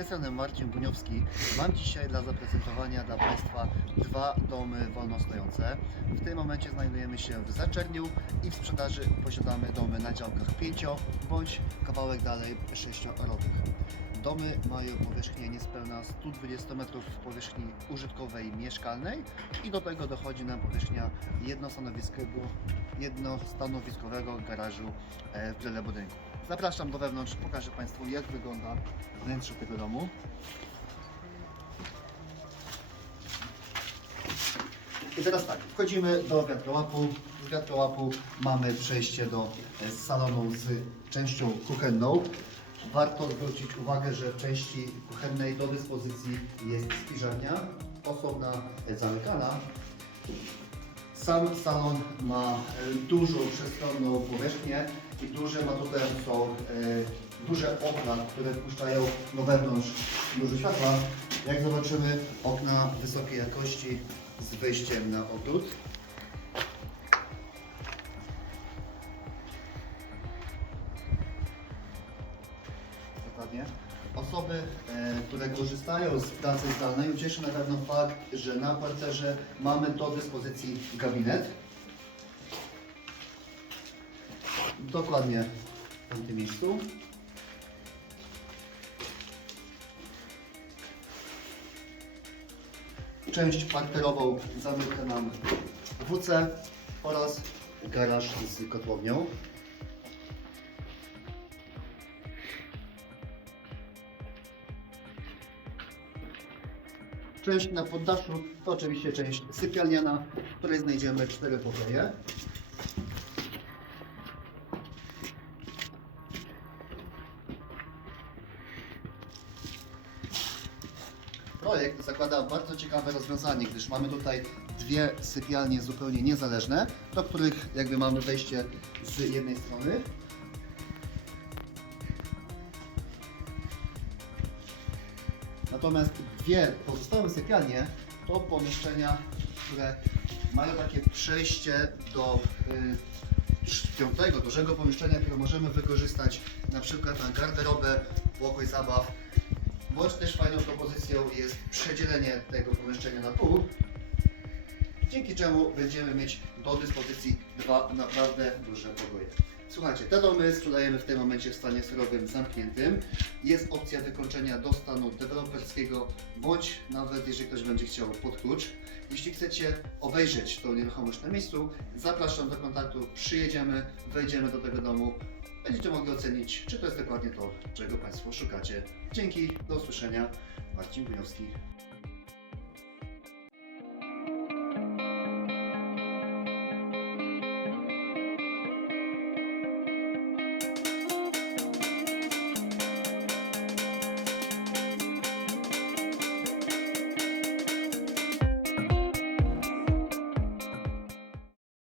tej strony Marcin Buniowski. Mam dzisiaj dla zaprezentowania dla Państwa dwa domy wolnostojące. W tym momencie znajdujemy się w Zaczerniu i w sprzedaży posiadamy domy na działkach 5 bądź kawałek dalej 6-rowych. Domy mają powierzchnię niespełna 120 metrów powierzchni użytkowej mieszkalnej i do tego dochodzi nam powierzchnia jednostanowiskowego, jednostanowiskowego garażu e, w tyle budynku. Zapraszam do wewnątrz, pokażę Państwu jak wygląda wnętrze tego domu. I teraz tak, wchodzimy do wiatrołapu. Z wiatrołapu mamy przejście do e, salonu z częścią kuchenną. Warto zwrócić uwagę, że w części kuchennej do dyspozycji jest spiżarnia, osobna e, zamykana. Sam salon ma e, dużą przestronną powierzchnię i duże ma tutaj są e, duże okna, które wpuszczają do wewnątrz dużo światła. Jak zobaczymy, okna wysokiej jakości z wyjściem na ogród. Dokładnie. Osoby, e, które korzystają z pracy zdalnej, ucieszy na pewno fakt, że na parterze mamy do dyspozycji gabinet. Dokładnie w tamtym miejscu. Część parterową zamyka nam WC oraz garaż z kotłownią. Część na poddaszu to oczywiście część sypialniana, w której znajdziemy cztery pokoje. Projekt zakłada bardzo ciekawe rozwiązanie, gdyż mamy tutaj dwie sypialnie zupełnie niezależne, do których jakby mamy wejście z jednej strony. Natomiast dwie pozostałe sypialnie to pomieszczenia, które mają takie przejście do y, piątego, dużego pomieszczenia, które możemy wykorzystać na przykład na garderobę, pokój zabaw, bądź też fajną propozycją jest przedzielenie tego pomieszczenia na pół, dzięki czemu będziemy mieć do dyspozycji dwa naprawdę duże pokoje. Słuchajcie, te domy sprzedajemy w tym momencie w stanie surowym zamkniętym. Jest opcja wykończenia do stanu deweloperskiego, bądź nawet jeżeli ktoś będzie chciał pod klucz. Jeśli chcecie obejrzeć tą nieruchomość na miejscu, zapraszam do kontaktu, przyjedziemy, wejdziemy do tego domu, będziecie mogli ocenić, czy to jest dokładnie to, czego Państwo szukacie. Dzięki, do usłyszenia. Marcin Bujowski.